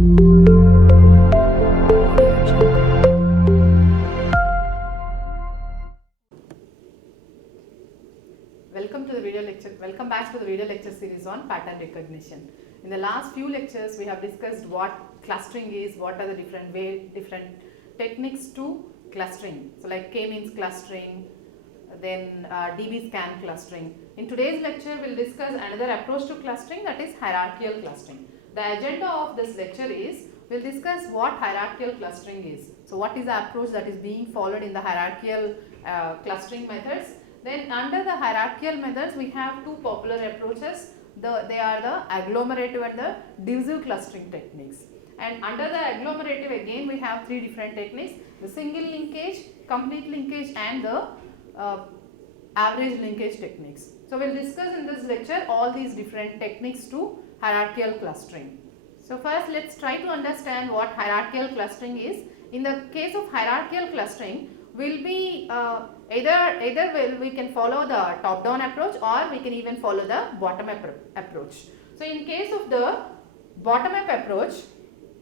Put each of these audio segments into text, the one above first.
Welcome back to the video lecture series on pattern recognition. In the last few lectures, we have discussed what clustering is, what are the different techniques to clustering. So like k-means clustering, then DB scan clustering. In today's lecture, we will discuss another approach to clustering, that is hierarchical clustering. The agenda of this lecture is, we will discuss what hierarchical clustering is. So what is the approach that is being followed in the hierarchical clustering methods. Then under the hierarchical methods, we have two popular approaches. They are the agglomerative and the divisive clustering techniques. And under the agglomerative, again we have three different techniques: the single linkage, complete linkage, and the average linkage techniques. So we will discuss in this lecture all these different techniques to hierarchical clustering. So first let us try to understand what hierarchical clustering is. In the case of hierarchical clustering, will be either we can follow the top down approach, or we can even follow the bottom up approach. So in case of the bottom up approach,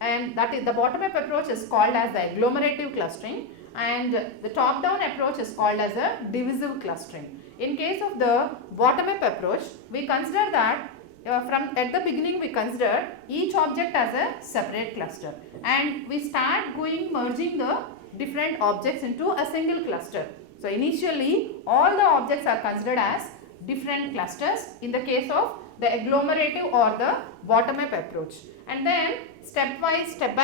and that is the bottom up approach is called as the agglomerative clustering, and the top down approach is called as a divisive clustering. In case of the bottom up approach, we consider that from at the beginning we consider each object as a separate cluster, and we start merging the different objects into a single cluster. So initially all the objects are considered as different clusters in the case of the agglomerative or the bottom up approach, and then step by step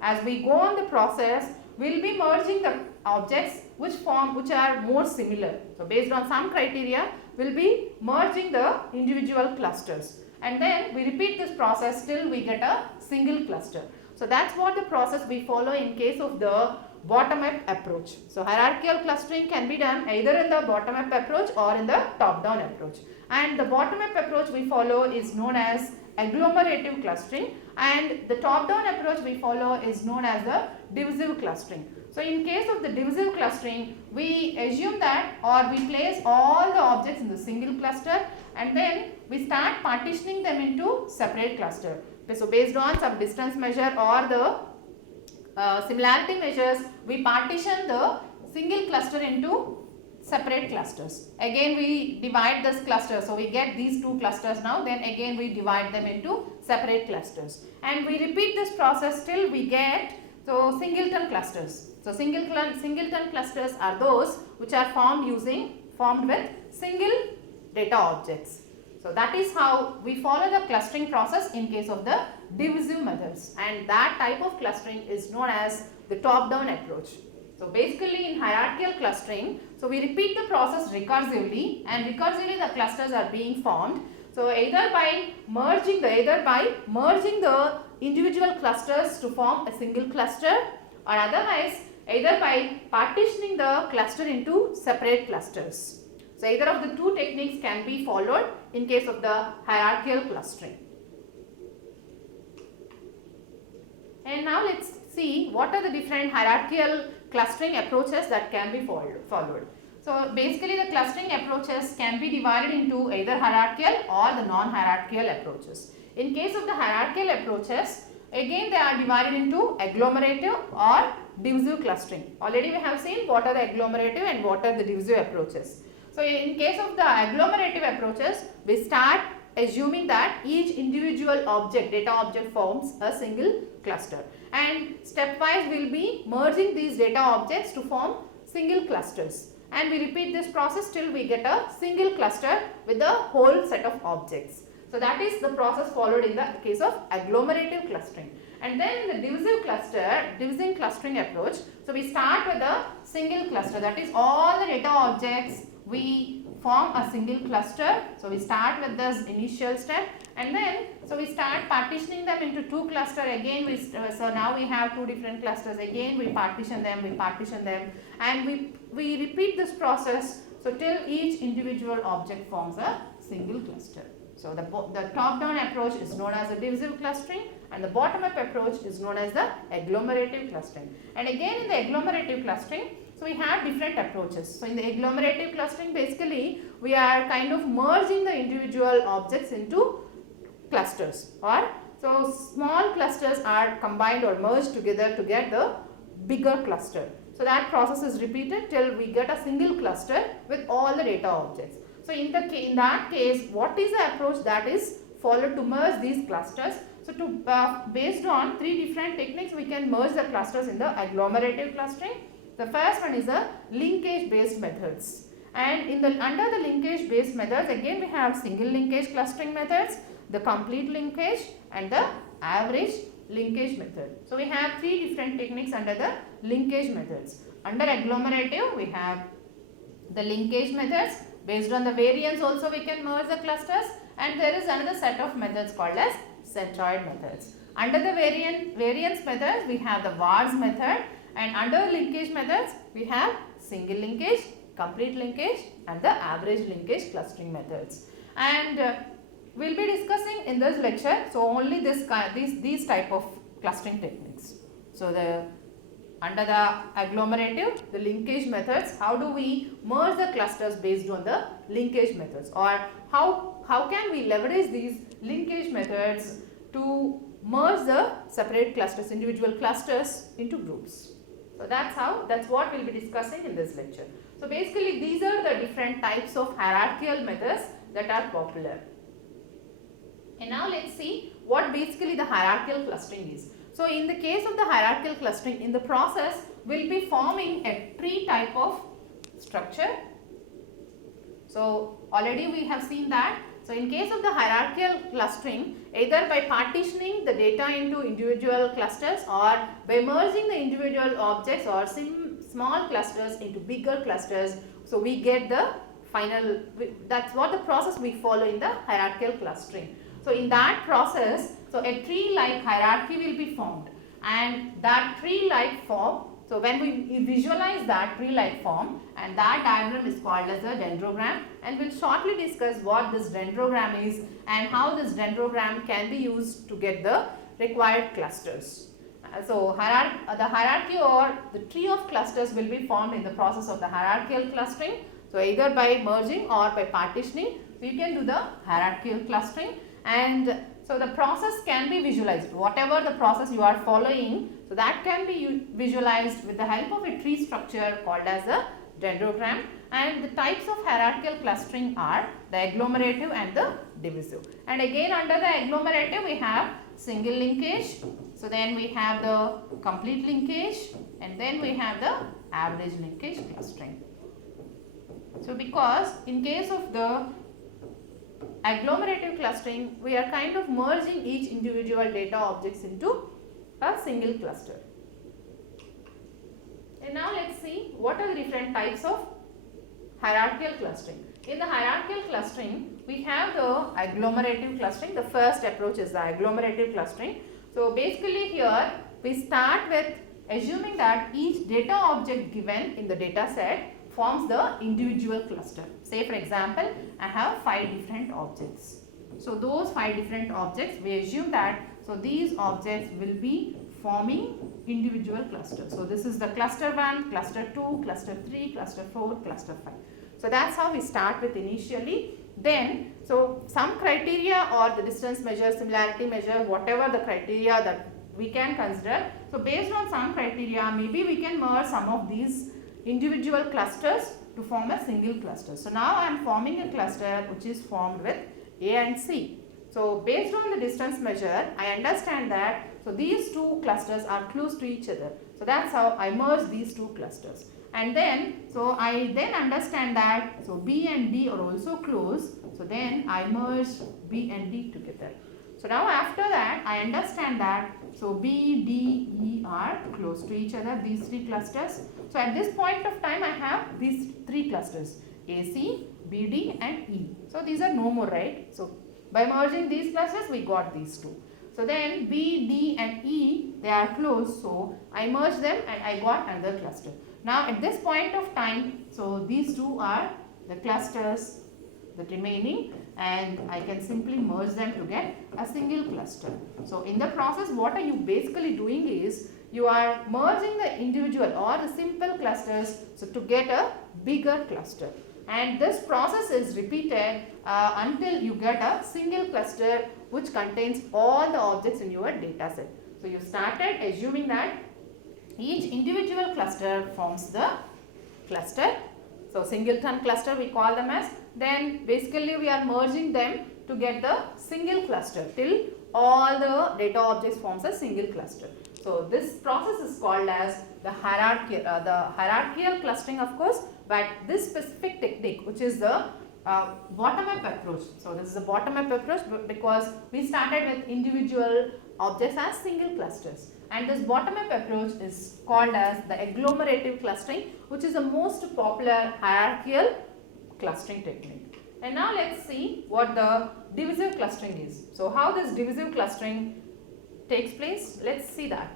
as we go on the process, we will be merging the objects which are more similar. So based on some criteria, we will be merging the individual clusters, and then we repeat this process till we get a single cluster. So that's what the process we follow in case of the bottom up approach. So hierarchical clustering can be done either in the bottom up approach or in the top down approach, and the bottom up approach we follow is known as agglomerative clustering, and the top down approach we follow is known as the divisive clustering. So in case of the divisive clustering, we assume that, or we place all the objects in the single cluster, and then we start partitioning them into separate cluster. So based on some distance measure or the similarity measures, we partition the single cluster into separate clusters. Again we divide this cluster, so we get these two clusters now, then again we divide them into separate clusters, and we repeat this process till we get singleton clusters. So singleton clusters are those which are formed with single data objects. So that is how we follow the clustering process in case of the divisive methods, and that type of clustering is known as the top down approach. So basically in hierarchical clustering, so we repeat the process recursively, and recursively the clusters are being formed. So either by merging the individual clusters to form a single cluster, or otherwise either by partitioning the cluster into separate clusters. So either of the two techniques can be followed in case of the hierarchical clustering. And now let us see what are the different hierarchical clustering approaches that can be followed. So basically the clustering approaches can be divided into either hierarchical or the non-hierarchical approaches. In case of the hierarchical approaches, again they are divided into agglomerative or divisive clustering. Already we have seen what are the agglomerative and what are the divisive approaches. So in case of the agglomerative approaches, we start assuming that each individual data object forms a single cluster, and stepwise we will be merging these data objects to form single clusters, and we repeat this process till we get a single cluster with the whole set of objects. So that is the process followed in the case of agglomerative clustering. And then in the divisive clustering approach, so we start with a single cluster, that is all the data objects we form a single cluster. So we start with this initial step, and then so we start partitioning them into two clusters. Again so now we have two different clusters, again we partition them, and we repeat this process so till each individual object forms a single cluster. So the top down approach is known as a divisive clustering, and the bottom up approach is known as the agglomerative clustering. And again in the agglomerative clustering, so we have different approaches. So in the agglomerative clustering, basically we are kind of merging the individual objects into clusters, or So small clusters are combined or merged together to get the bigger cluster. So that process is repeated till we get a single cluster with all the data objects. So in that case, what is the approach that is followed to merge these clusters? So based on three different techniques, we can merge the clusters in the agglomerative clustering. The first one is the linkage based methods. And under the linkage based methods, again we have single linkage clustering methods, the complete linkage and the average linkage method. So we have three different techniques under the linkage methods. Under agglomerative, we have the linkage methods. Based on the variance also we can merge the clusters, and there is another set of methods called as centroid methods. Under the variance methods, we have the Vars method, and under linkage methods we have single linkage, complete linkage and the average linkage clustering methods. And we will be discussing in this lecture only these type of clustering techniques. So under the agglomerative, the linkage methods, how do we merge the clusters based on the linkage methods, or how can we leverage these linkage methods to merge the separate clusters, individual clusters into groups. So that's what we will be discussing in this lecture. So basically these are the different types of hierarchical methods that are popular. And now let's see what basically the hierarchical clustering is. So in the case of the hierarchical clustering, in the process we'll be forming a tree type of structure. So already we have seen that. So in case of the hierarchical clustering, either by partitioning the data into individual clusters or by merging the individual objects or small clusters into bigger clusters, so we get the final, that's what the process we follow in the hierarchical clustering. So in that process, so a tree-like hierarchy will be formed, and that tree-like form, so when we visualize that tree-like form, and that diagram is called as a dendrogram, and we'll shortly discuss what this dendrogram is and how this dendrogram can be used to get the required clusters. So the hierarchy or the tree of clusters will be formed in the process of the hierarchical clustering. So either by merging or by partitioning, so you can do the hierarchical clustering. And so the process can be visualized, whatever the process you are following, so that can be visualized with the help of a tree structure called as a dendrogram. And the types of hierarchical clustering are the agglomerative and the divisive. And again under the agglomerative we have single linkage, so then we have the complete linkage, and then we have the average linkage clustering. So because in case of the agglomerative clustering, we are kind of merging each individual data objects into a single cluster. And now let's see what are the different types of hierarchical clustering. In the hierarchical clustering, we have the agglomerative clustering. The first approach is the agglomerative clustering. So basically here we start with assuming that each data object given in the data set forms the individual cluster. Say for example, I have 5 different objects. So those 5 different objects, we assume that, so these objects will be forming individual clusters. So this is the cluster 1, cluster 2, cluster 3, cluster 4, cluster 5. So that's how we start with initially. Then, so some criteria or the distance measure, similarity measure, whatever the criteria that we can consider. So based on some criteria, maybe we can merge some of these individual clusters to form a single cluster. So now I am forming a cluster which is formed with A and C. So based on the distance measure, I understand that so these two clusters are close to each other. So that's how I merge these two clusters. And then, so I then understand that so B and D are also close. So then I merge B and D together. So now after that, I understand that so B, D, E are close to each other, these 3 clusters. So at this point of time, I have these 3 clusters, AC, BD and E. So these are no more, right? So by merging these clusters, we got these 2. So then B, D and E, they are close. So I merge them and I got another cluster. Now at this point of time, so these 2 are the clusters, the remaining, and I can simply merge them to get a single cluster. So in the process, what are you basically doing is you are merging the individual or the simple clusters so to get a bigger cluster. And this process is repeated until you get a single cluster which contains all the objects in your data set. So you started assuming that each individual cluster forms the cluster. So singleton cluster we call them as. Then basically we are merging them to get the single cluster till all the data objects forms a single cluster. So this process is called as the hierarchical clustering, of course, but this specific technique, which is the bottom-up approach. So this is a bottom-up approach because we started with individual objects as single clusters, and this bottom-up approach is called as the agglomerative clustering, which is the most popular hierarchical clustering technique. And now let's see what the divisive clustering is. So how this divisive clustering takes place, let's see that.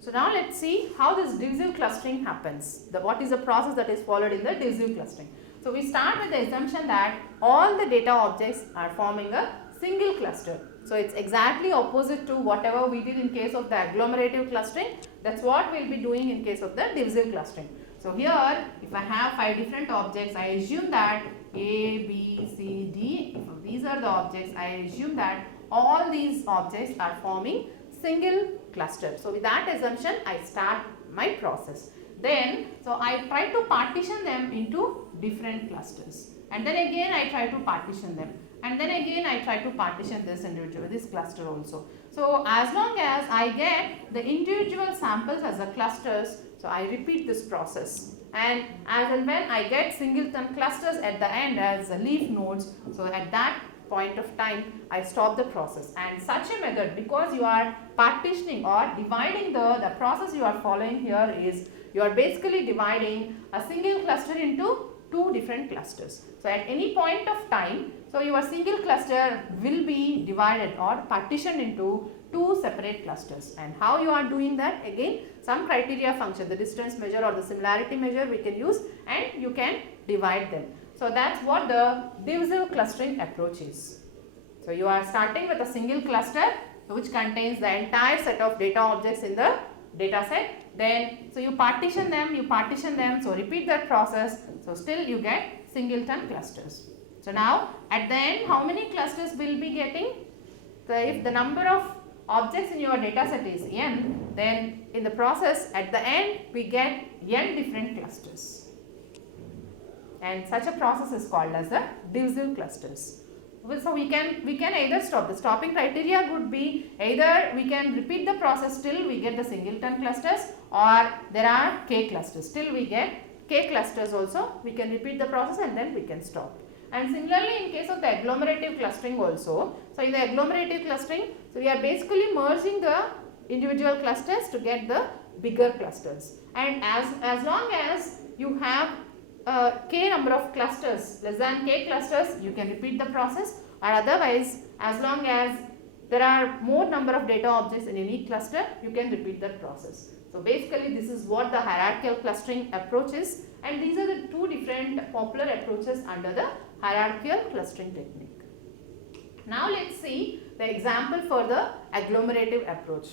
So now let's see how this divisive clustering happens. What is the process that is followed in the divisive clustering. So we start with the assumption that all the data objects are forming a single cluster. So it's exactly opposite to whatever we did in case of the agglomerative clustering. That's what we'll be doing in case of the divisive clustering. So here, if I have 5 different objects, I assume that A, B, C, D, if these are the objects, I assume that all these objects are forming single cluster. So with that assumption, I start my process. Then, so I try to partition them into different clusters. And then again, I try to partition them. And then again, I try to partition this cluster also. So as long as I get the individual samples as the clusters, so I repeat this process. And as and when I get singleton clusters at the end as the leaf nodes, so at that point of time I stop the process. And such a method, because you are partitioning or dividing the process you are following here is you are basically dividing a single cluster into 2 different clusters. So at any point of time, so your single cluster will be divided or partitioned into 2 separate clusters. And how you are doing that? Again, some criteria function, the distance measure or the similarity measure we can use, and you can divide them. So that's what the divisive clustering approach is. So you are starting with a single cluster which contains the entire set of data objects in the data set. Then, so you partition them, so repeat that process. So still you get singleton clusters. So now at the end, how many clusters will be getting? So if the number of objects in your data set is n, then in the process at the end we get n different clusters. And such a process is called as the divisive clusters. So we can either stop. The stopping criteria would be either we can repeat the process till we get the singleton clusters, or there are k clusters. Till we get k clusters also, we can repeat the process and then we can stop. And similarly in case of the agglomerative clustering also, so in the agglomerative clustering, so we are basically merging the individual clusters to get the bigger clusters. And as long as you have k number of clusters, less than k clusters, you can repeat the process, or otherwise as long as there are more number of data objects in any cluster, you can repeat that process. So basically this is what the hierarchical clustering approach is, and these are the 2 different popular approaches under the hierarchical clustering technique. Now let's see the example for the agglomerative approach.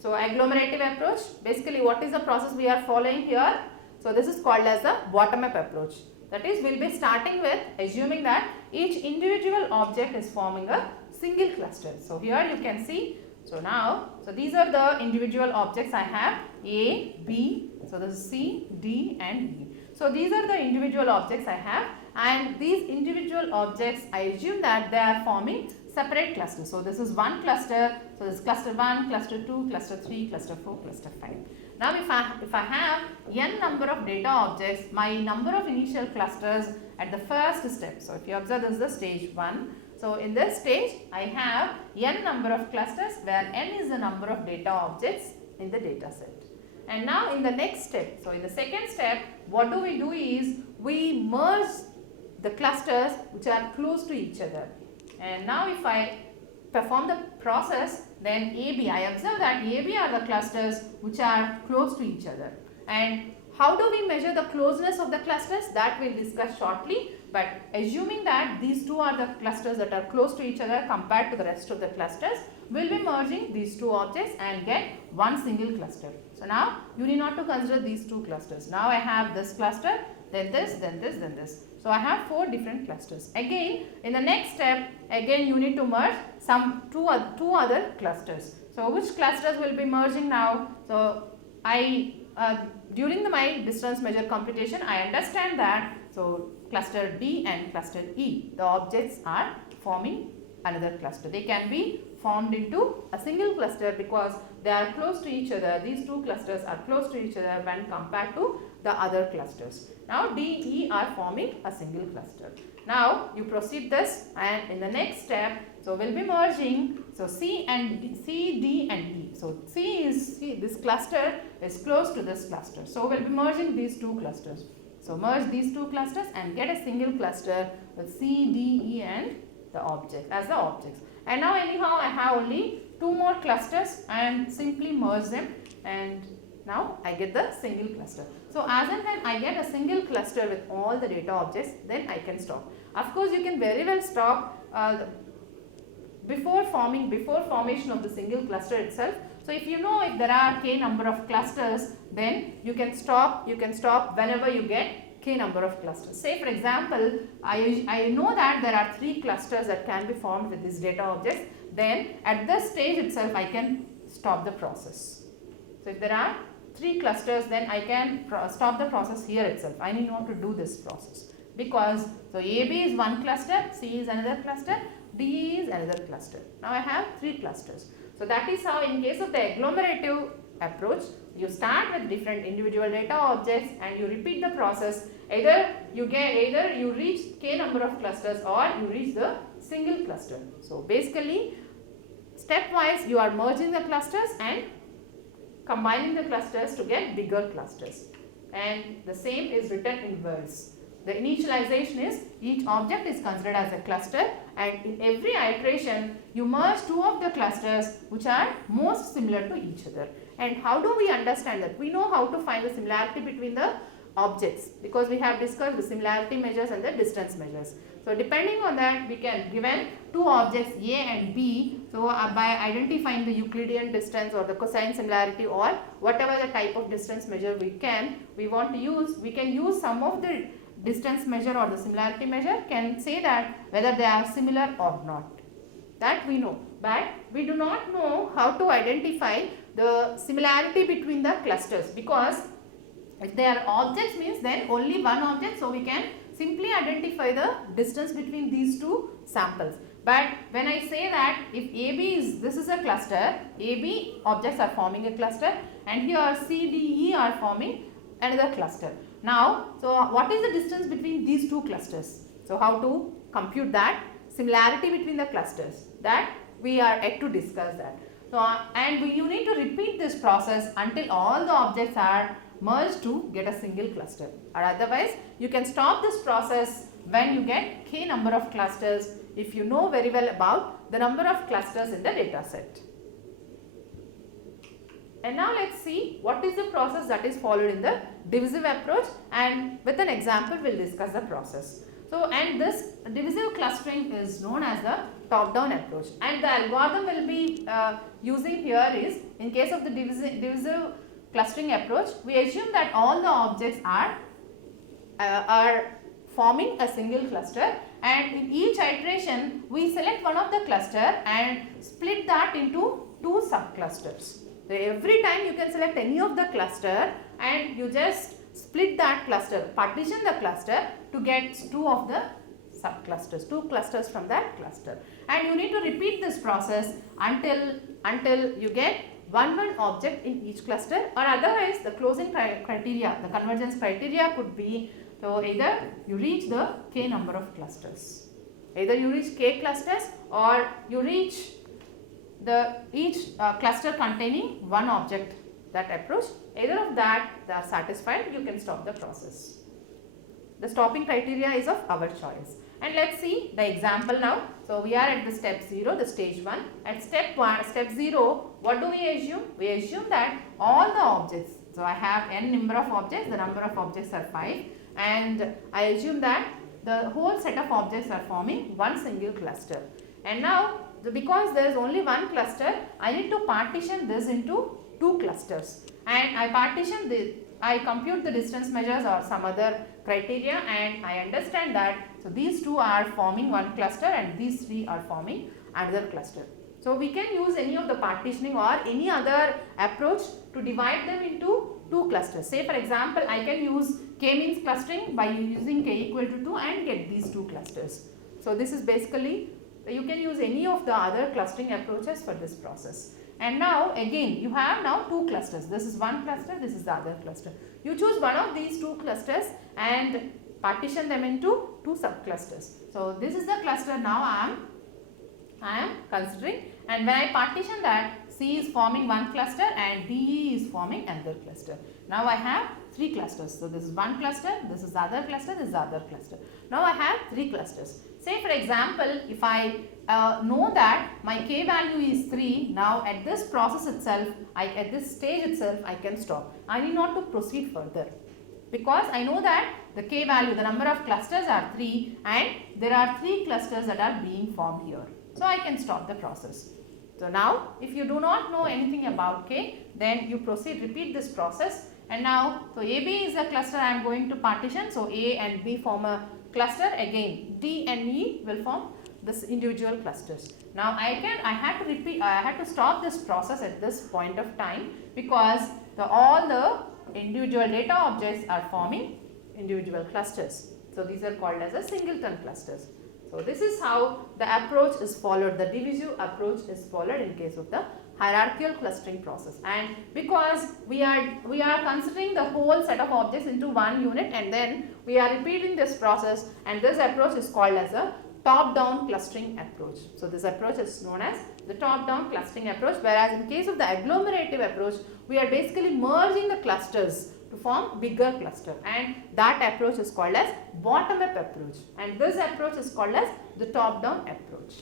So agglomerative approach, basically what is the process we are following here? So this is called as the bottom-up approach. That is, we will be starting with assuming that each individual object is forming a single cluster. So here you can see, so now, so these are the individual objects I have, A, B, so this is C, D and E. So these are the individual objects I have, and these individual objects I assume that they are forming separate clusters. So this is one cluster, so this is cluster 1, cluster 2, cluster 3, cluster 4, cluster 5. Now if I have n number of data objects, my number of initial clusters at the first step. So if you observe, this is the stage 1. So in this stage I have n number of clusters where n is the number of data objects in the data set. And now in the next step, so in the second step, what do we do is we merge the clusters which are close to each other. And now if I perform the process, then AB, I observe that AB are the clusters which are close to each other. And how do we measure the closeness of the clusters? That we will discuss shortly. But assuming that these 2 are the clusters that are close to each other compared to the rest of the clusters, we will be merging these 2 objects and get one single cluster. So now you need not to consider these 2 clusters. Now I have this cluster, then this, then this, then this. So I have 4 different clusters. Again, in the next step, again you need to merge some two other clusters. So which clusters will be merging now? So I during my distance measure computation, I understand that so cluster D and cluster E, the objects are forming another cluster. They can be formed into a single cluster because they are close to each other. These two clusters are close to each other when compared to the other clusters. Now D, E are forming a single cluster. Now you proceed this, and in the next step, so we'll be merging so C, D and E. So this cluster is close to this cluster. So we'll be merging these two clusters. So merge these two clusters and get a single cluster with C, D, E and the object as the objects. And now anyhow I have only 2 more clusters and simply merge them, and now I get the single cluster. So as and when I get a single cluster with all the data objects, then I can stop. Of course you can very well stop before formation of the single cluster itself. So if you know if there are k number of clusters, then you can stop whenever you get k number of clusters. Say for example, I know that there are 3 clusters that can be formed with these data objects, then at this stage itself I can stop the process. So if there are 3 clusters, then I can stop the process here itself. I need not to do this process because so AB is one cluster, C is another cluster, D is another cluster. Now I have 3 clusters. So that is how in case of the agglomerative approach, you start with different individual data objects and you repeat the process. Either you reach k number of clusters or you reach the single cluster. So basically stepwise you are merging the clusters and combining the clusters to get bigger clusters, and the same is written in words. The initialization is each object is considered as a cluster, and in every iteration you merge 2 of the clusters which are most similar to each other. And how do we understand that? We know how to find the similarity between the objects because we have discussed the similarity measures and the distance measures. So depending on that, we can given 2 objects A and B, so by identifying the Euclidean distance or the cosine similarity or whatever the type of distance measure we can use some of the distance measure or the similarity measure can say that whether they are similar or not. That we know, but we do not know how to identify the similarity between the clusters, because if they are objects means then only one object, so we can simply identify the distance between these 2 samples. But when I say that if AB this is a cluster, AB objects are forming a cluster, and here C, D, E are forming another cluster. Now, so what is the distance between these 2 clusters? So how to compute that similarity between the clusters? That we are yet to discuss that. So you need to repeat this process until all the objects are merged to get a single cluster, or otherwise you can stop this process when you get k number of clusters if you know very well about the number of clusters in the data set. And now let's see what is the process that is followed in the divisive approach, and with an example we will discuss the process. So, and this divisive clustering is known as the top-down approach, and the algorithm will be using here is, in case of the divisive clustering approach, we assume that all the objects are forming a single cluster, and in each iteration we select one of the cluster and split that into 2 subclusters. So every time you can select any of the cluster and you just split that cluster, partition the cluster to get 2 of the subclusters, 2 clusters from that cluster, and you need to repeat this process until you get one object in each cluster, or otherwise the closing criteria, the convergence criteria could be, so either you reach the k number of clusters, either you reach k clusters or you reach each cluster containing one object. That approach, either of that they are satisfied, you can stop the process. The stopping criteria is of our choice. And let's see the example now. So we are at the step 0, the stage 1. At step 0, what do we assume? We assume that all the objects, so I have n number of objects, the number of objects are 5, and I assume that the whole set of objects are forming one single cluster. And now because there is only one cluster, I need to partition this into 2 clusters, and I compute the distance measures or some other criteria and I understand that so these two are forming one cluster and these three are forming another cluster. So we can use any of the partitioning or any other approach to divide them into two clusters. Say for example, I can use k-means clustering by using k equal to 2 and get these two clusters. So this is basically, you can use any of the other clustering approaches for this process. And now again you have now two clusters. This is one cluster, this is the other cluster. You choose one of these two clusters and partition them into two subclusters. So this is the cluster now I am considering, and when I partition that, C is forming one cluster and DE is forming another cluster. Now I have three clusters. So this is one cluster, this is the other cluster, this is the other cluster. Now I have three clusters. Say for example, if I know that my k value is 3, now at this process itself, at this stage itself, I can stop. I need not to proceed further because I know that the k value, the number of clusters are 3 and there are 3 clusters that are being formed here. So I can stop the process. So now if you do not know anything about k, then you proceed, repeat this process, and now so AB is a cluster I am going to partition. So A and B form a cluster, again D and E will form this individual clusters. Now I had to repeat, I had to stop this process at this point of time because all the individual data objects are forming individual clusters. So these are called as a singleton clusters. So this is how the approach is followed, the divisive approach is followed in case of the hierarchical clustering process. And because we are considering the whole set of objects into one unit and then we are repeating this process, and this approach is called as a top-down clustering approach. So this approach is known as the top-down clustering approach, whereas in case of the agglomerative approach, we are basically merging the clusters to form bigger cluster, and that approach is called as bottom-up approach, and this approach is called as the top-down approach.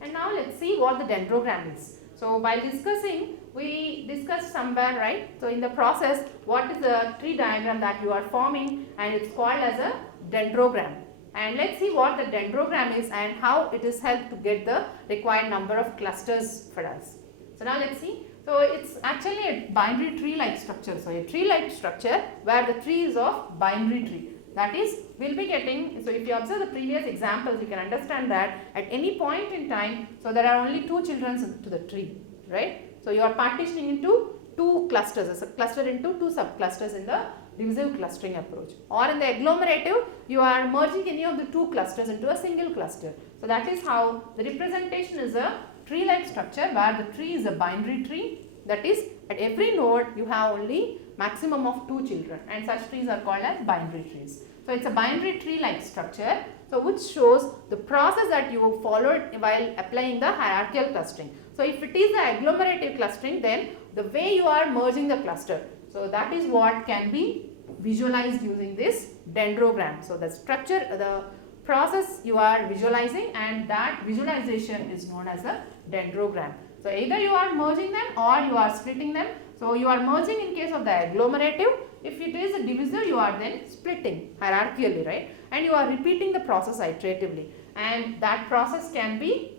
And now let's see what the dendrogram is. So while discussing, we discussed somewhere, right? So in the process, what is the tree diagram that you are forming, and it's called as a dendrogram. And let's see what the dendrogram is and how it is helped to get the required number of clusters for us. So now let's see. So it's actually a binary tree like structure. So a tree like structure where the tree is of binary tree. That is, we'll be getting, so if you observe the previous examples, you can understand that at any point in time, so there are only two children to the tree, right? So you are partitioning into two clusters, as a cluster into two subclusters in the divisive clustering approach. Or in the agglomerative, you are merging any of the two clusters into a single cluster. So that is how the representation is a tree-like structure where the tree is a binary tree. That is, at every node you have only maximum of two children, and such trees are called as binary trees. So it's a binary tree-like structure, so which shows the process that you followed while applying the hierarchical clustering. So if it is the agglomerative clustering, then the way you are merging the cluster, so that is what can be visualized using this dendrogram. So the structure, the process you are visualizing, and that visualization is known as a dendrogram. So either you are merging them or you are splitting them. So you are merging in case of the agglomerative. If it is a divisive, you are then splitting hierarchically, right? And you are repeating the process iteratively, and that process can be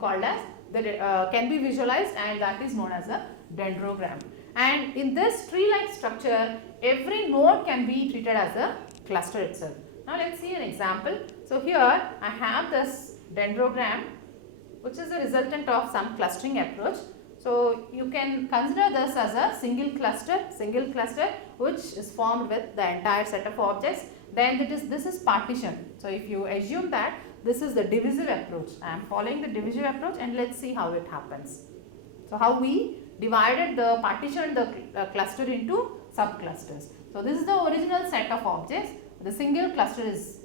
called as can be visualized, and that is known as a dendrogram. And in this tree-like structure, every node can be treated as a cluster itself. Now let's see an example. So here I have this dendrogram, which is a resultant of some clustering approach. So you can consider this as a single cluster which is formed with the entire set of objects. Then this is partition. So if you assume that this is the divisive approach, I am following the divisive approach, and let's see how it happens. So how we divided the partition the cluster into subclusters. So this is the original set of objects. The single cluster is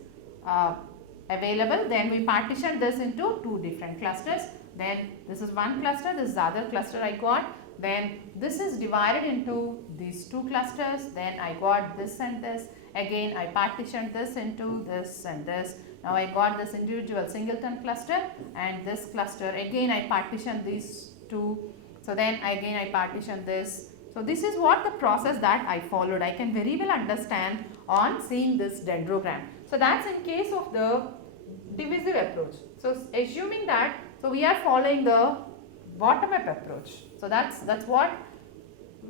available. Then we partitioned this into two different clusters. Then this is one cluster, this is the other cluster I got. Then this is divided into these two clusters. Then I got this and this. Again I partitioned this into this and this. Now I got this individual singleton cluster, and this cluster again I partitioned these two. So then again I partitioned this. So this is what the process that I followed. I can very well understand on seeing this dendrogram. So that's in case of the divisive approach. So assuming that, so we are following the bottom-up approach. So that's what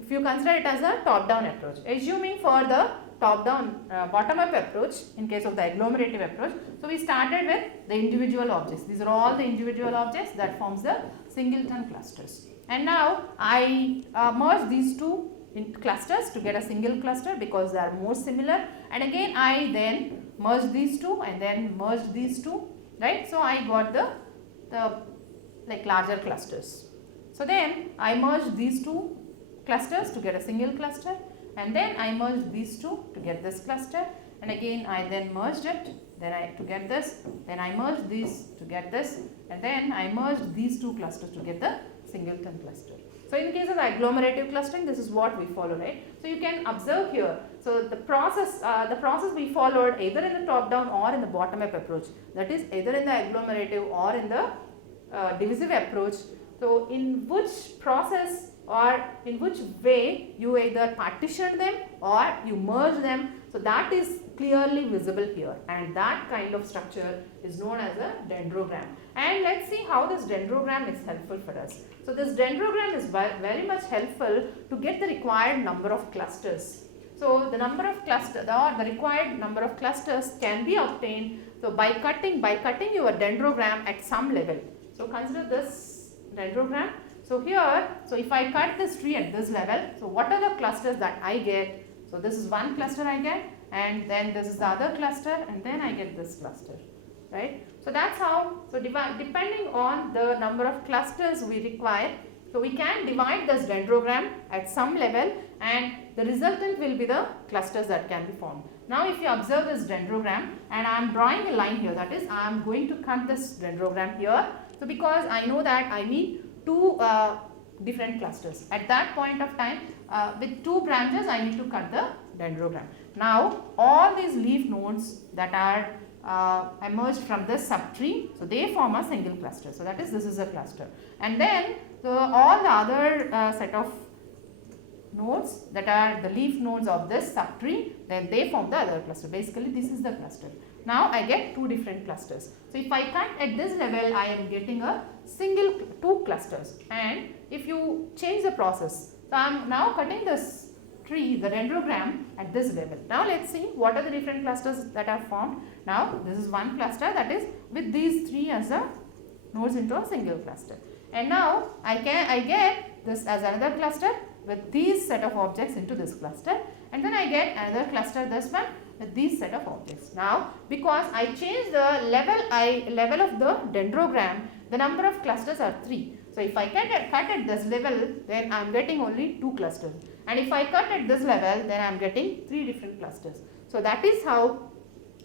if you consider it as a top-down approach. Assuming for the top-down bottom-up approach, in case of the agglomerative approach, so we started with the individual objects. These are all the individual objects that forms the singleton clusters. And now I merge these two in clusters to get a single cluster because they are more similar, and again I then merge these two and then merge these two, right? So I got the like larger clusters. So then I merge these two clusters to get a single cluster, and then I merge these two to get this cluster, and again I then merged it, then I to get this, then I merge these to get this, and then I merge these two clusters to get the singleton cluster. So in case of agglomerative clustering, this is what we follow, right? So you can observe here. So the process we followed either in the top down or in the bottom up approach. That is either in the agglomerative or in the divisive approach. So in which process or in which way you either partition them or you merge them. So that is clearly visible here, and that kind of structure is known as a dendrogram. And let's see how this dendrogram is helpful for us. So this dendrogram is very much helpful to get the required number of clusters. So the number of clusters or the required number of clusters can be obtained so by cutting your dendrogram at some level. So consider this dendrogram. So here, so if I cut this tree at this level, so what are the clusters that I get? So this is one cluster I get, and then this is the other cluster, and then I get this cluster, right? So that's how, so depending on the number of clusters we require, so we can divide this dendrogram at some level, and the resultant will be the clusters that can be formed. Now if you observe this dendrogram, and I am drawing a line here, that is I am going to cut this dendrogram here. So because I know that I need two different clusters. At that point of time, with two branches I need to cut the dendrogram. Now all these leaf nodes that are emerged from this subtree, so they form a single cluster. So that is, this is a cluster. And then all the other set of nodes that are the leaf nodes of this subtree, then they form the other cluster. Basically this is the cluster. Now I get two different clusters. So if I cut at this level, I am getting a two clusters. And if you change the process, so I am now cutting this tree, the dendrogram, at this level. Now let's see what are the different clusters that are formed. Now this is one cluster, that is with these three as a nodes into a single cluster. And now I get this as another cluster with these set of objects into this cluster, and then I get another cluster, this one, with these set of objects. Now because I change the level of the dendrogram, the number of clusters are 3. So if I cut at this level, then I am getting only 2 clusters, and if I cut at this level, then I am getting 3 different clusters. So that is how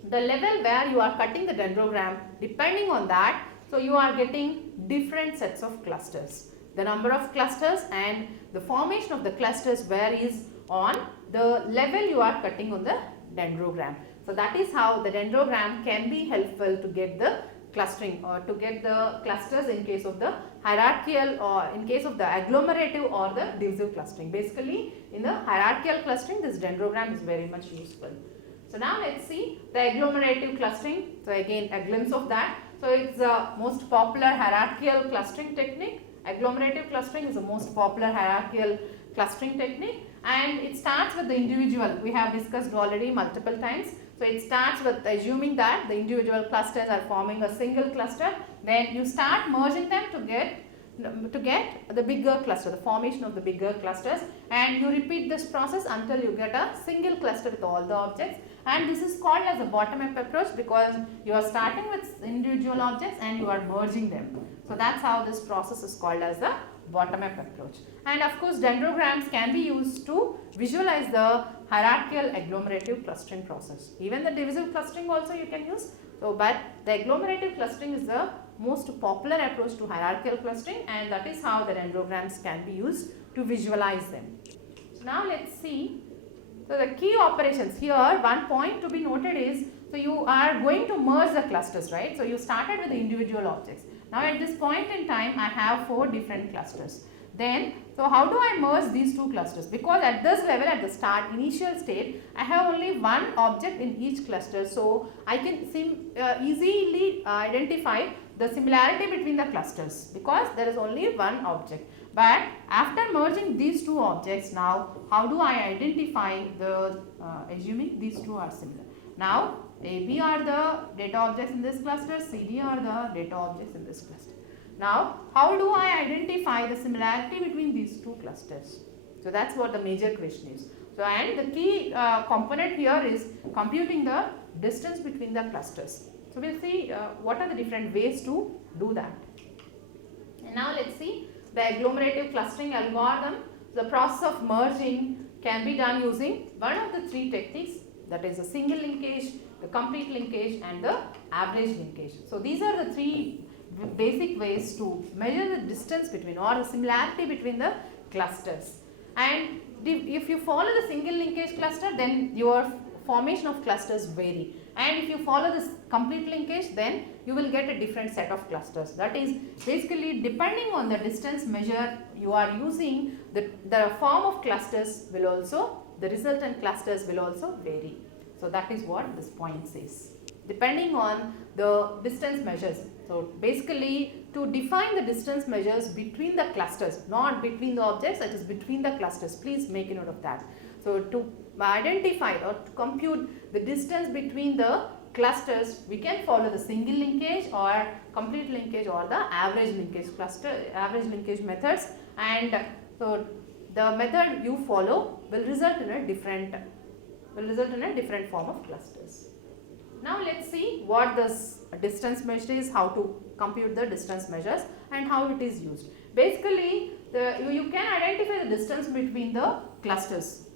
the level where you are cutting the dendrogram, depending on that, so you are getting different sets of clusters. The number of clusters and the formation of the clusters varies on the level you are cutting on the dendrogram. So that is how the dendrogram can be helpful to get the clustering or to get the clusters in case of the hierarchical or in case of the agglomerative or the divisive clustering. Basically in the hierarchical clustering, this dendrogram is very much useful. So now let's see the agglomerative clustering. So again a glimpse of that. So it's the most popular hierarchical clustering technique. Agglomerative clustering is the most popular hierarchical clustering technique, and it starts with the individual. We have discussed already multiple times. So it starts with assuming that the individual clusters are forming a single cluster. Then you start merging them to get the bigger cluster, the formation of the bigger clusters, and you repeat this process until you get a single cluster with all the objects. And this is called as a bottom-up approach because you are starting with individual objects and you are merging them. So that's how this process is called as the bottom-up approach. And of course dendrograms can be used to visualize the hierarchical agglomerative clustering process. Even the divisive clustering also you can use. So but the agglomerative clustering is the most popular approach to hierarchical clustering, and that is how the dendrograms can be used to visualize them. So now let's see. So the key operations here, one point to be noted is, so you are going to merge the clusters, right? So you started with the individual objects. Now at this point in time I have 4 different clusters. Then, so how do I merge these 2 clusters? Because at this level, at the start, initial state, I have only one object in each cluster. So I can easily identify the similarity between the clusters because there is only one object. But after merging these two objects, now how do I identify the, assuming these two are similar. Now AB are the data objects in this cluster, CD are the data objects in this cluster. Now how do I identify the similarity between these two clusters? So that's what the major question is. So and the key component here is computing the distance between the clusters. So we'll see what are the different ways to do that. And now let's see the agglomerative clustering algorithm. The process of merging can be done using one of the three techniques, that is a single linkage, the complete linkage and the average linkage. So these are the three basic ways to measure the distance between or the similarity between the clusters. And if you follow the single linkage cluster, then your formation of clusters vary, and if you follow this complete linkage, then you will get a different set of clusters. That is basically depending on the distance measure you are using, the form of clusters will also, the resultant clusters will also vary. So that is what this point says, depending on the distance measures. So basically to define the distance measures between the clusters, not between the objects, that is between the clusters. Please make a note of that. So to identify or to compute the distance between the clusters, we can follow the single linkage or complete linkage or the average linkage methods, and so the method you follow will result in a different form of clusters. Now let's see what this distance measure is, how to compute the distance measures and how it is used. Basically you can identify the distance between the clusters.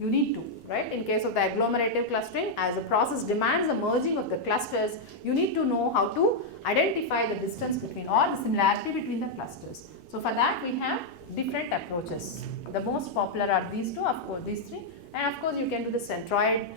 You need to, right? In case of the agglomerative clustering, as the process demands the merging of the clusters, you need to know how to identify the distance between or the similarity between the clusters. So for that we have different approaches. The most popular are these two, of course these three, and of course you can do the centroid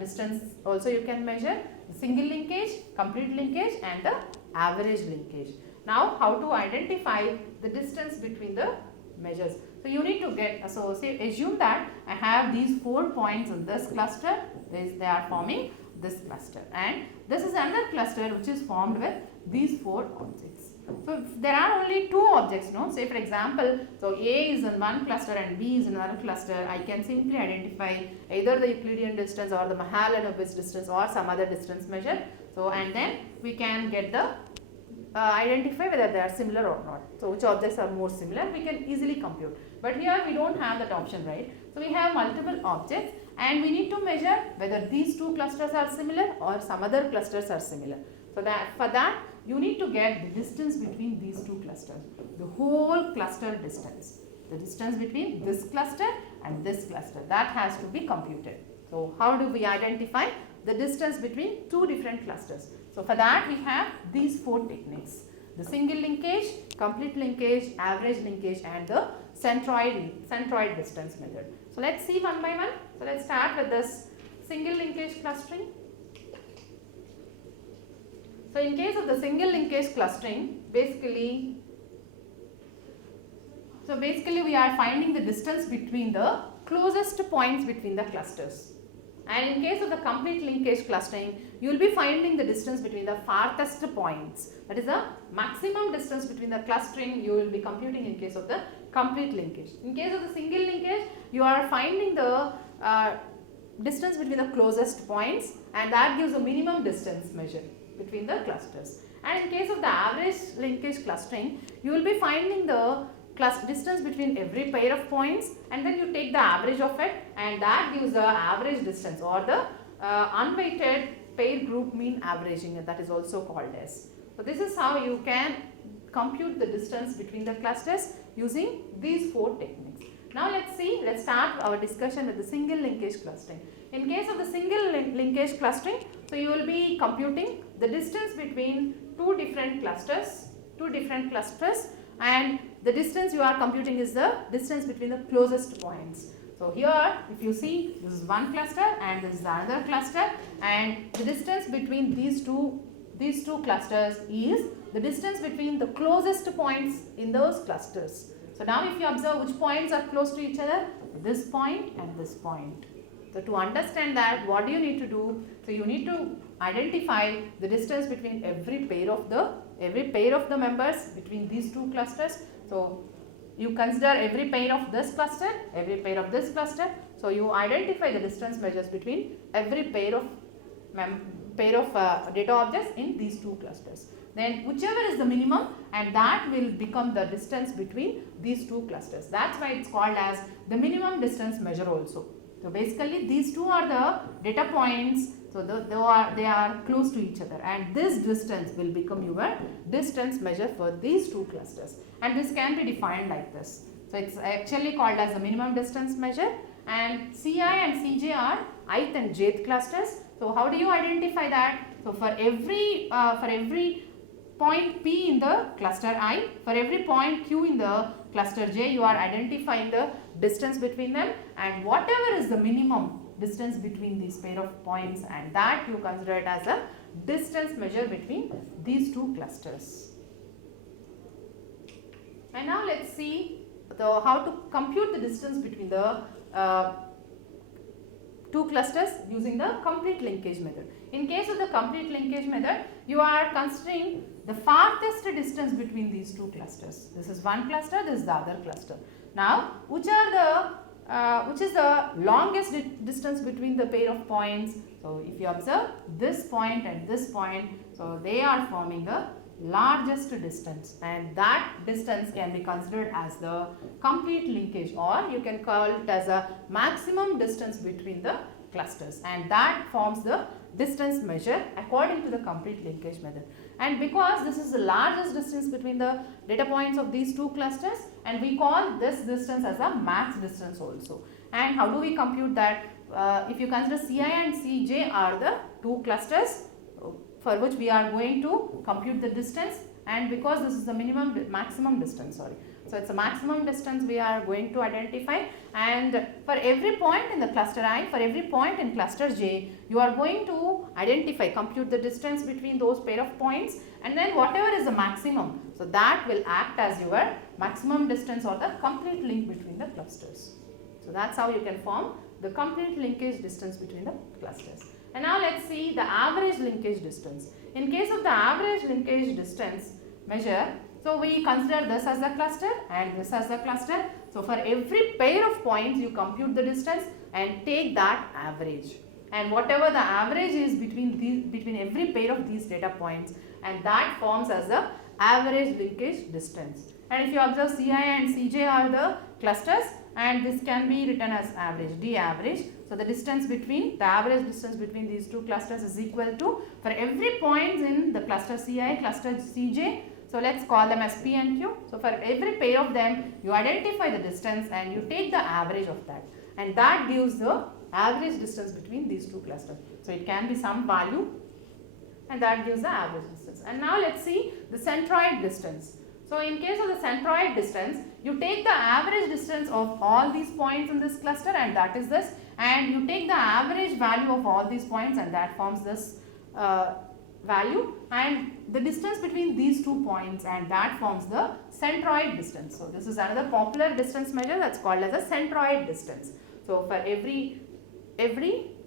distance also you can measure, the single linkage, complete linkage and the average linkage. Now how to identify the distance between the measures. So you need to get, so say assume that I have these 4 points in this cluster, they are forming this cluster, and this is another cluster which is formed with these 4 objects. So there are only 2 objects, no? Say for example, so A is in one cluster and B is in another cluster. I can simply identify either the Euclidean distance or the Mahalanobis distance or some other distance measure. So and then we can get the identify whether they are similar or not. So which objects are more similar, we can easily compute. But here we don't have that option, right? So we have multiple objects and we need to measure whether these 2 clusters are similar or some other clusters are similar. So that for that you need to get the distance between these 2 clusters, the whole cluster distance, the distance between this cluster and this cluster, that has to be computed. So how do we identify the distance between 2 different clusters? So for that we have these 4 techniques: the single linkage, complete linkage, average linkage and the centroid distance method. So let's see one by one. So let's start with this single linkage clustering. So in case of the single linkage clustering, basically we are finding the distance between the closest points between the clusters. And in case of the complete linkage clustering, you will be finding the distance between the farthest points. That is the maximum distance between the clustering you will be computing in case of the complete linkage. In case of the single linkage, you are finding the distance between the closest points, and that gives a minimum distance measure between the clusters. And in case of the average linkage clustering, you will be finding the distance between every pair of points, and then you take the average of it, and that gives the average distance or the unweighted pair group mean averaging, that is also called as. So this is how you can compute the distance between the clusters using these 4 techniques. Now let's start our discussion with the single linkage clustering. In case of the single linkage clustering, so you will be computing the distance between 2 different clusters, and the distance you are computing is the distance between the closest points. So here if you see, this is one cluster and this is another cluster, and the distance between these two clusters is the distance between the closest points in those clusters. So now if you observe which points are close to each other, this point and this point. So to understand that, what do you need to do? So you need to identify the distance between every pair of the members between these 2 clusters. So you consider every pair of this cluster, every pair of this cluster. So you identify the distance measures between every pair of data objects in these two clusters. Then whichever is the minimum, and that will become the distance between these two clusters. That's why it's called as the minimum distance measure also. So basically these two are the data points, so they are close to each other, and this distance will become your distance measure for these two clusters, and this can be defined like this. So it's actually called as the minimum distance measure, and Ci and Cj are ith and jth clusters. So how do you identify that? So for every point P in the cluster I, for every point Q in the cluster J, you are identifying the distance between them, and whatever is the minimum distance between these pair of points, and that you consider it as a distance measure between these two clusters. And now let's see how to compute the distance between the two clusters using the complete linkage method. In case of the complete linkage method, you are considering the farthest distance between these two clusters. This is one cluster, this is the other cluster. Now, which is the longest distance between the pair of points? So if you observe this point and this point, so they are forming the largest distance, and that distance can be considered as the complete linkage, or you can call it as a maximum distance between the clusters, and that forms the distance measure according to the complete linkage method. And because this is the largest distance between the data points of these two clusters, and we call this distance as a max distance also. And how do we compute that? If you consider Ci and Cj are the two clusters for which we are going to compute the distance, and because this is the maximum distance, so it's a maximum distance we are going to identify, and for every point in the cluster I, for every point in cluster J, you are going to compute the distance between those pair of points, and then whatever is the maximum, so that will act as your maximum distance or the complete link between the clusters. So that's how you can form the complete linkage distance between the clusters. And now let's see the average linkage distance. In case of the average linkage distance measure, so we consider this as the cluster and this as the cluster. So for every pair of points, you compute the distance and take that average, and whatever the average is between every pair of these data points, and that forms as the average linkage distance. And if you observe, Ci and Cj are the clusters, and this can be written as average, d average. So the average distance between these two clusters is equal to, for every point in the cluster Ci, cluster Cj, so let's call them as P and Q. So for every pair of them, you identify the distance and you take the average of that, and that gives the average distance between these two clusters. So it can be some value, and that gives the average distance. And now let's see the centroid distance. So in case of the centroid distance, you take the average distance of all these points in this cluster, and that is this, and you take the average value of all these points, and that forms this value, and the distance between these 2 points, and that forms the centroid distance. So this is another popular distance measure that's called as a centroid distance. So for every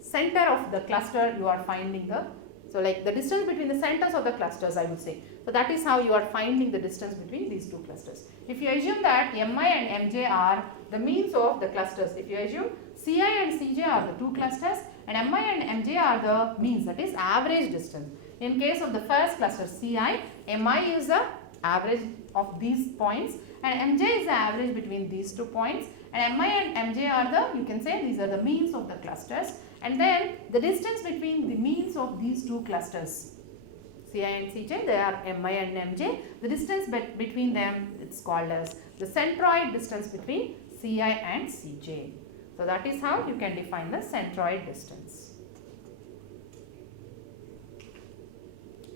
center of the cluster you are finding the, so like the distance between the centers of the clusters, I would say. So that is how you are finding the distance between these 2 clusters. If you assume that Mi and Mj are the means of the clusters, if you assume Ci and Cj are the 2 clusters and Mi and Mj are the means, that is average distance. In case of the first cluster Ci, Mi is the average of these points and Mj is the average between these 2 points, and Mi and Mj are the, you can say these are the means of the clusters, and then the distance between the means of these 2 clusters Ci and Cj, they are Mi and Mj, the distance between them, it's called as the centroid distance between Ci and Cj. So that is how you can define the centroid distance.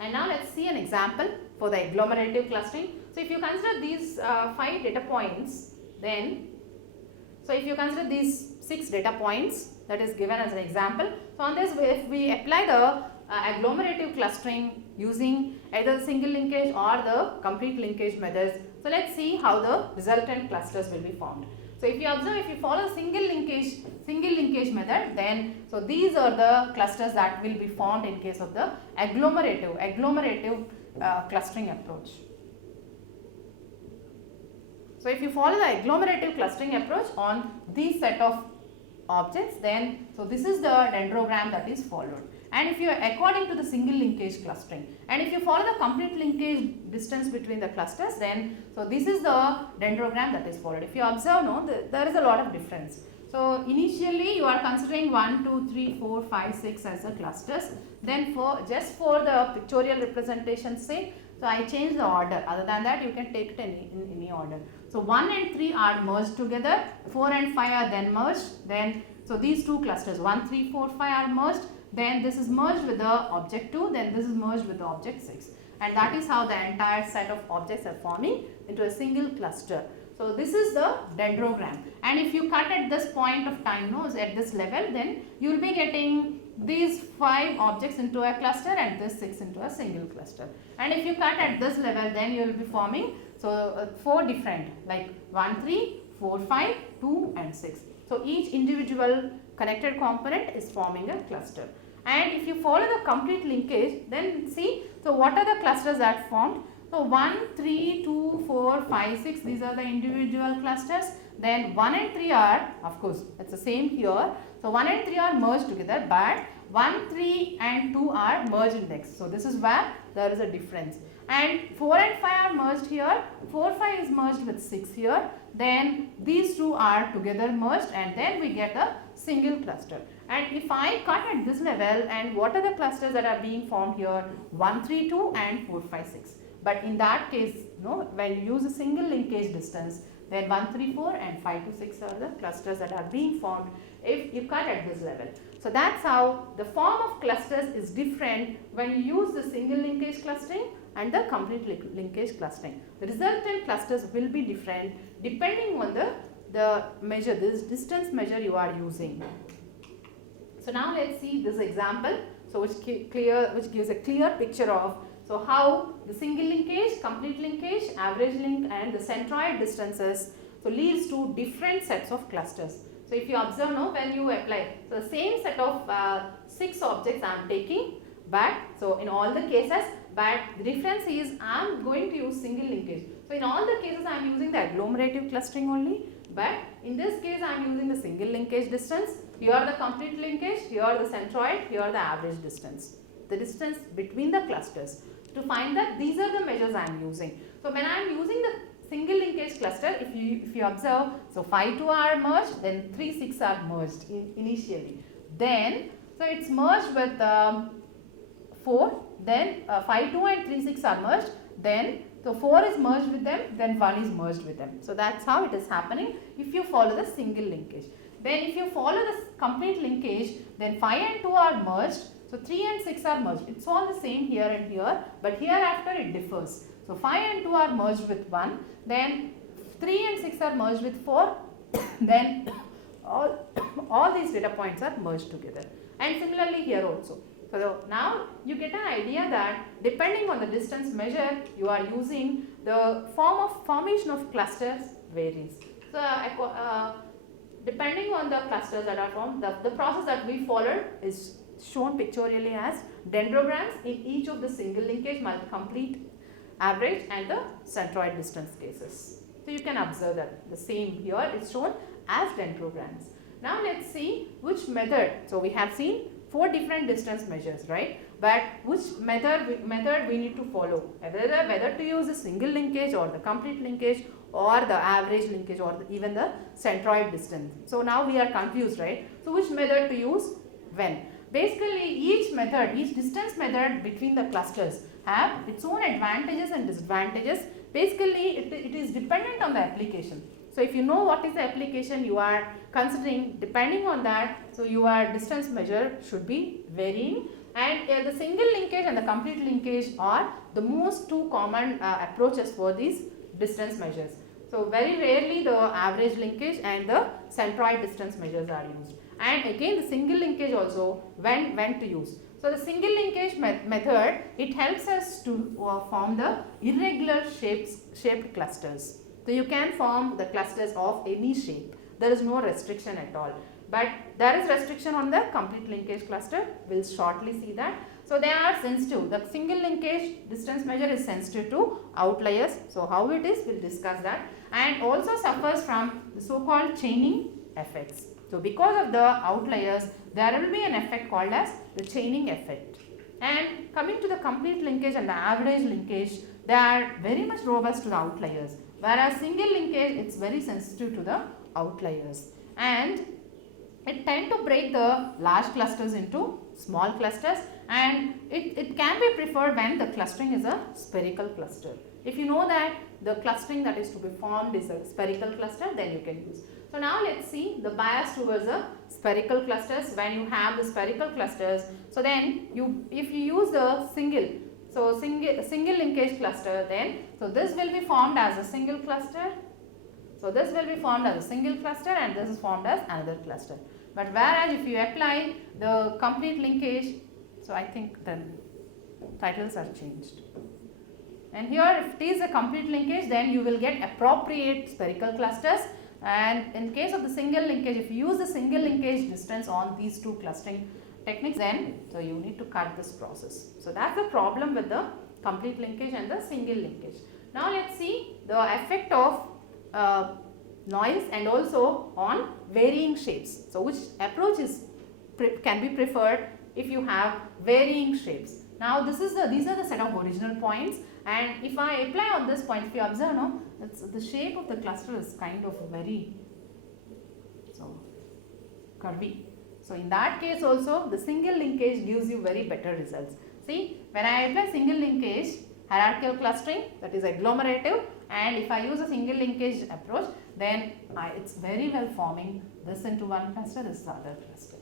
And now let's see an example for the agglomerative clustering. So if you consider these 5 data points, then, so if you consider these 6 data points that is given as an example, so on this if we apply the agglomerative clustering using either the single linkage or the complete linkage methods, so let's see how the resultant clusters will be formed. So if you observe, if you follow single linkage method, then so these are the clusters that will be formed in case of the agglomerative clustering approach. So if you follow the agglomerative clustering approach on these set of objects, then so this is the dendrogram that is followed. And if you are according to the single linkage clustering, and if you follow the complete linkage distance between the clusters, then so this is the dendrogram that is followed. If you observe, no, there is a lot of difference. So initially you are considering 1, 2, 3, 4, 5, 6 as the clusters. Then for just for the pictorial representation sake, so I change the order. Other than that, you can take it in any order. So 1 and 3 are merged together, 4 and 5 are then merged. Then so these two clusters 1, 3, 4, 5 are merged. Then this is merged with the object 2. Then this is merged with the object 6. And that is how the entire set of objects are forming into a single cluster. So this is the dendrogram. And if you cut at this point of time, no, at this level, then you will be getting these 5 objects into a cluster and this 6 into a single cluster. And if you cut at this level, then you will be forming 4 different, like 1, 3, 4, 5, 2 and 6. So each individual connected component is forming a cluster. And if you follow the complete linkage, then see, so what are the clusters that formed? So 1, 3, 2, 4, 5, 6, these are the individual clusters. Then 1 and 3 are, of course, it's the same here. So 1 and 3 are merged together, but 1, 3 and 2 are merged in next. So this is where there is a difference. And 4 and 5 are merged here. 4, 5 is merged with 6 here. Then these two are together merged, and then we get a single cluster. And if I cut at this level, and what are the clusters that are being formed here? 1, 3, 2 and 4, 5, 6. But in that case, no, when you use a single linkage distance, then 1, 3, 4 and 5 to 6 are the clusters that are being formed if you cut at this level. So that's how the form of clusters is different when you use the single linkage clustering and the complete linkage clustering. The resultant clusters will be different depending on the measure, this distance measure you are using. So now let's see this example, so which gives a clear picture of so how the single linkage, complete linkage, average link and the centroid distances so leads to different sets of clusters. So if you observe now when you apply, so the same set of 6 objects I am taking, but so in all the cases, but the difference is I am going to use single linkage. So in all the cases I am using the agglomerative clustering only, but in this case I am using the single linkage distance. Here the complete linkage, here the centroid, here the average distance. The distance between the clusters. To find that, these are the measures I am using. So when I am using the single linkage cluster, if you observe, so 5, 2 are merged, then 3, 6 are merged initially. Then, so it's merged with 4, then 5, 2 and 3, 6 are merged, then so 4 is merged with them, then 1 is merged with them. So that's how it is happening if you follow the single linkage. Then if you follow the complete linkage, then 5 and 2 are merged. So 3 and 6 are merged. It's all the same here and here, but hereafter it differs. So 5 and 2 are merged with 1, then 3 and 6 are merged with 4, then all these data points are merged together. And similarly here also. So now you get an idea that depending on the distance measure you are using, the formation of clusters varies. So depending on the clusters that are formed, the process that we followed is shown pictorially as dendrograms in each of the single linkage, complete, average and the centroid distance cases. So you can observe that the same here is shown as dendrograms. Now let's see which method. So we have seen 4 different distance measures, right? But which method we need to follow, whether to use the single linkage or the complete linkage or the average linkage or even the centroid distance. So now we are confused, right? So which method to use when? Basically each distance method between the clusters have its own advantages and disadvantages. Basically it is dependent on the application. So if you know what is the application you are considering, depending on that, so your distance measure should be varying. And the single linkage and the complete linkage are the most 2 common approaches for these distance measures. So very rarely the average linkage and the centroid distance measures are used. And again the single linkage also when to use. So the single linkage method, it helps us to form the irregular shaped clusters. So you can form the clusters of any shape. There is no restriction at all. But there is restriction on the complete linkage cluster. We will shortly see that. So they are sensitive. The single linkage distance measure is sensitive to outliers. So how it is, we'll discuss that. And also suffers from the so-called chaining effects. So because of the outliers, there will be an effect called as the chaining effect. And coming to the complete linkage and the average linkage, they are very much robust to the outliers. Whereas single linkage, it's very sensitive to the outliers. And it tend to break the large clusters into small clusters, and it can be preferred when the clustering is a spherical cluster. If you know that the clustering that is to be formed is a spherical cluster, then you can use. So now let's see the bias towards the spherical clusters. When you have the spherical clusters, so then if you use the single linkage cluster, then so this will be formed as a single cluster. So this will be formed as a single cluster, and this is formed as another cluster. But whereas if you apply the complete linkage, so I think then titles are changed. And here if it is a complete linkage, then you will get appropriate spherical clusters. And in case of the single linkage, if you use the single linkage distance on these two clustering techniques, then so you need to cut this process. So that's the problem with the complete linkage and the single linkage. Now let's see the effect of noise and also on varying shapes. So which approach can be preferred if you have varying shapes. Now these are the set of original points, and if I apply on this point, if you observe now, the shape of the cluster is kind of very curvy. So in that case also the single linkage gives you very better results. See, when I apply single linkage hierarchical clustering, that is agglomerative, and if I use a single linkage approach, then it's very well forming this into one cluster, this is other cluster.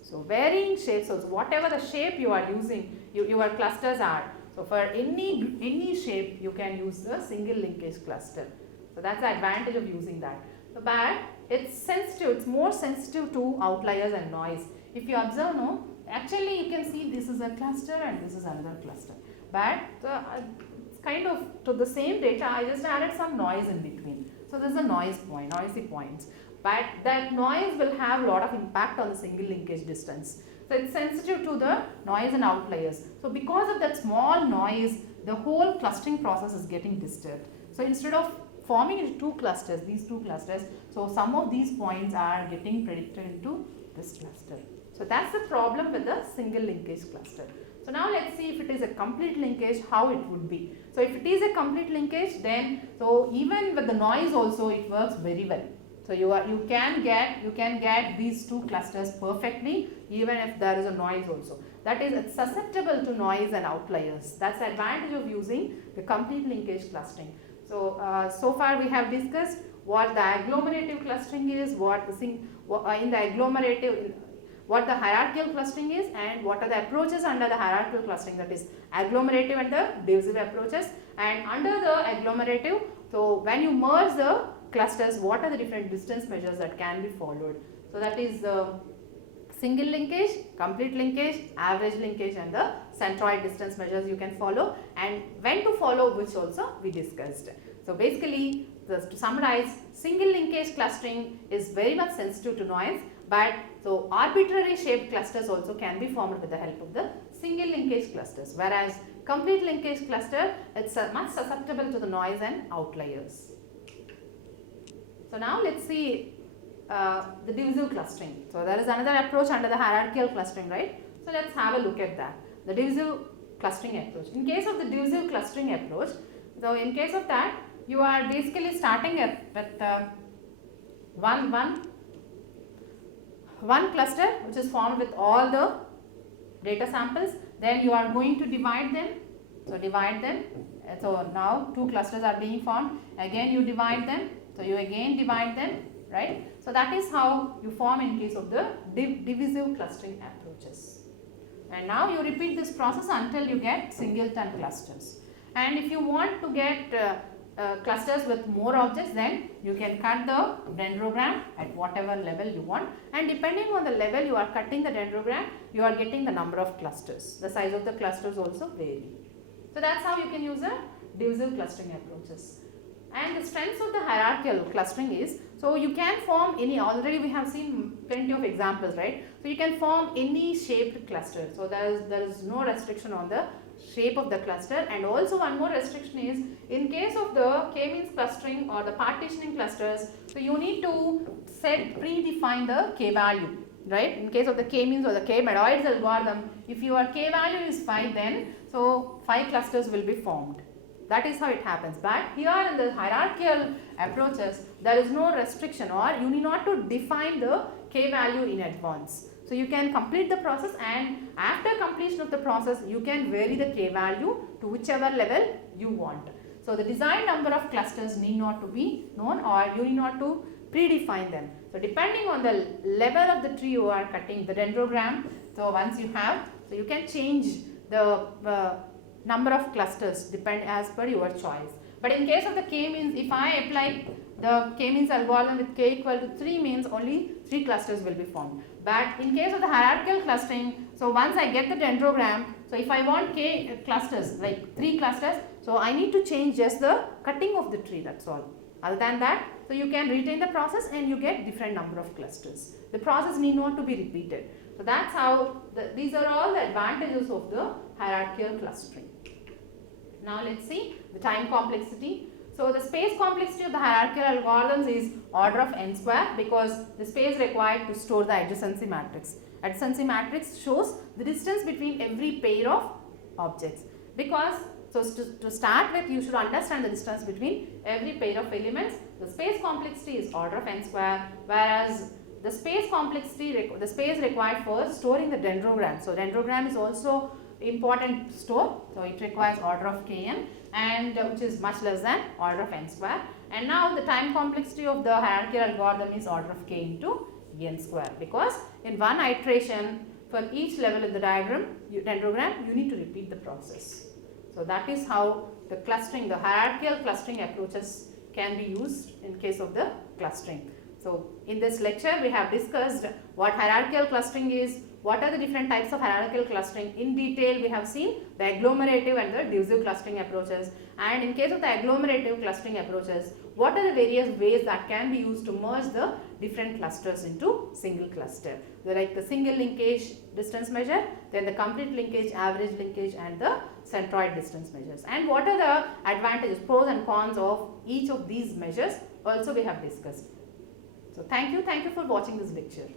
So varying shapes, so whatever the shape you are using, your clusters are. So for any shape you can use the single linkage cluster. So that's the advantage of using that. But it's sensitive, it's more sensitive to outliers and noise. If you observe, no, actually you can see this is a cluster and this is another cluster. But it's kind of to the same data, I just added some noise in between. So this is a noisy points. But that noise will have a lot of impact on the single linkage distance. So it's sensitive to the noise and outliers. So because of that small noise, the whole clustering process is getting disturbed. So instead of forming into two clusters, these two clusters, so some of these points are getting predicted into this cluster. So that's the problem with the single linkage cluster. So now let's see if it is a complete linkage, how it would be. So if it is a complete linkage, then so even with the noise also it works very well. So you can get these two clusters perfectly even if there is a noise also. That is, it's susceptible to noise and outliers. That's the advantage of using the complete linkage clustering. So so far we have discussed what the agglomerative clustering is, what the hierarchical clustering is, and what are the approaches under the hierarchical clustering, that is agglomerative and the divisive approaches. And under the agglomerative, so when you merge the clusters, what are the different distance measures that can be followed. So that is the single linkage, complete linkage, average linkage, and the centroid distance measures you can follow, and when to follow which also we discussed. So basically, to summarize, single linkage clustering is very much sensitive to noise, but so arbitrary shaped clusters also can be formed with the help of the single linkage clusters, whereas complete linkage cluster, it's much susceptible to the noise and outliers. So now let's see the divisive clustering. So there is another approach under the hierarchical clustering, right? So let's have a look at that. The divisive clustering approach. In case of the divisive clustering approach, so in case of that, you are basically starting with one cluster which is formed with all the data samples. Then you are going to divide them. So divide them. So now two clusters are being formed. Again you divide them. So you again divide them, right? So that is how you form in case of the divisive clustering approaches. And now you repeat this process until you get singleton clusters. And if you want to get clusters with more objects, then you can cut the dendrogram at whatever level you want, and depending on the level you are cutting the dendrogram, you are getting the number of clusters. The size of the clusters also vary. So that's how you can use a divisive clustering approaches. And the strengths of the hierarchical clustering is, So you can form any, already we have seen plenty of examples, right? So you can form any shaped cluster. So there is no restriction on the shape of the cluster. And also one more restriction is, in case of the k-means clustering or the partitioning clusters, so you need to predefine the k value, right? In case of the k-means or the k-medoids algorithm, if your k value is 5, then so 5 clusters will be formed. That is how it happens. But here in the hierarchical approaches, there is no restriction, or you need not to define the k value in advance. So you can complete the process, and after completion of the process, you can vary the k value to whichever level you want. So the design number of clusters need not to be known, or you need not to predefine them. So depending on the level of the tree you are cutting, the dendrogram, so once you have, so you can change the number of clusters depend as per your choice. But in case of the k-means, if I apply the k-means algorithm with k equal to 3, means only 3 clusters will be formed. But in case of the hierarchical clustering, so once I get the dendrogram, so if I want k clusters, like 3 clusters, so I need to change just the cutting of the tree, that's all. Other than that, so you can retain the process and you get different number of clusters. The process need not to be repeated. So that's how, these are all the advantages of the hierarchical clustering. Now let's see the time complexity. So the space complexity of the hierarchical algorithms is order of n square, because the space required to store the adjacency matrix. Adjacency matrix shows the distance between every pair of objects. Because, so to start with, you should understand the distance between every pair of elements. The space complexity is order of n square, whereas the space complexity, the space required for storing the dendrogram. So dendrogram is also important to store, so it requires order of kn, and which is much less than order of n square. And now the time complexity of the hierarchical algorithm is order of k into n square, because in one iteration for each level in the dendrogram, you need to repeat the process. So that is how the clustering, the hierarchical clustering approaches can be used in case of the clustering. So in this lecture, we have discussed what hierarchical clustering is, what are the different types of hierarchical clustering. In detail, we have seen the agglomerative and the diffusive clustering approaches. And in case of the agglomerative clustering approaches, what are the various ways that can be used to merge the different clusters into single cluster. They're like the single linkage distance measure, then the complete linkage, average linkage, and the centroid distance measures. And what are the advantages, pros and cons of each of these measures also we have discussed. So thank you for watching this lecture.